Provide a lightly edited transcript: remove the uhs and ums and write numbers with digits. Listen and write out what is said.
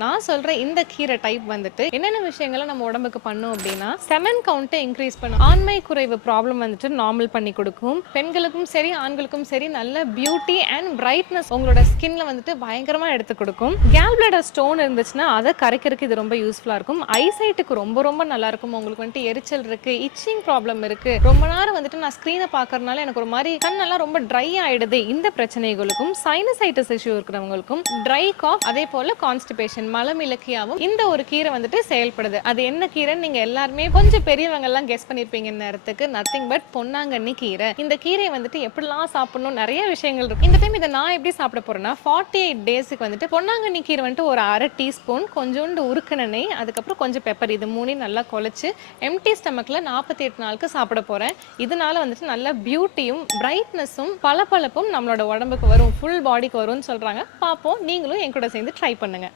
நான் சொல்ற இந்த கீரை டைப் வந்துட்டு என்னென்ன விஷயங்களை நம்ம உடம்புக்கு பண்ணும் அப்படின்னா செமன் கவுண்ட்டை இன்க்ரீஸ் பண்ணும். ஆண்மை குறைவு ப்ராப்ளம் வந்துட்டு நார்மல் பண்ணி கொடுக்கும். பெண்களுக்கும் சரி ஆண்களுக்கும் சரி நல்ல பியூட்டி அண்ட் பிரைட்னஸ் உங்களோட ஸ்கின்ல வந்துட்டு பயங்கரமா எடுத்து கொடுக்கும். கேல் பிளாடர் ஸ்டோன் இருந்துச்சுன்னா அதை கரைக்கிறதுக்கு இது ரொம்ப யூஸ்ஃபுல்லா இருக்கும். ஐசைட்டுக்கு ரொம்ப ரொம்ப நல்லா இருக்கும். உங்களுக்கு வந்துட்டு எரிச்சல் இருக்கு, இச்சிங் ப்ராப்ளம் இருக்கு, ரொம்ப நேரம் வந்துட்டு நான் ஸ்கிரீனை பார்க்கறதுனால எனக்கு ஒரு மாதிரி கண்ணெல்லாம் ரொம்ப ட்ரை ஆயிடுது, இந்த பிரச்சனைகளுக்கும் சைனசைட்டிஸ் இஷ்யூ இருக்கிறவங்களுக்கும் ட்ரை காஃப் அதே போல கான்ஸ்டிபேஷன் மலம் இலக்கியாவும் இந்த ஒரு கீரை வந்துட்டு செயல்படுது. அது என்ன கீரைன்னு நீங்க எல்லாருமே கொஞ்சம் பெரியவங்க எல்லாம் கெஸ் பண்ணிருப்பீங்க. நேரத்துக்கு நத்திங் பட் பொன்னாங்கண்ணி கீரை. இந்த கீரையை வந்துட்டு எப்படிலாம் சாப்பிடணும் நிறைய விஷயங்கள் இருக்கு. இந்த டைம் இதை நான் எப்படி சாப்பிட போறேன்னா 48 டேஸ்க்கு வந்துட்டு பொன்னாங்கண்ணி கீரை வந்துட்டு ஒரு அரை டீஸ்பூன், கொஞ்சோண்டு உருக்குன நெய், அதுக்கப்புறம் கொஞ்சம் பெப்பர், இது மூணையும் நல்லா குழச்சு எம்டி ஸ்டமக்ல 48 நாளுக்கு சாப்பிட போறேன். இதனால வந்துட்டு நல்ல பியூட்டியும் பிரைட்னஸும் பளபளப்பும் நம்மளோட உடம்புக்கு வரும், ஃபுல் பாடிக்கு வரும்னு சொல்றாங்க. பார்ப்போம், நீங்களும் என் கூட சேர்ந்து ட்ரை பண்ணுங்க.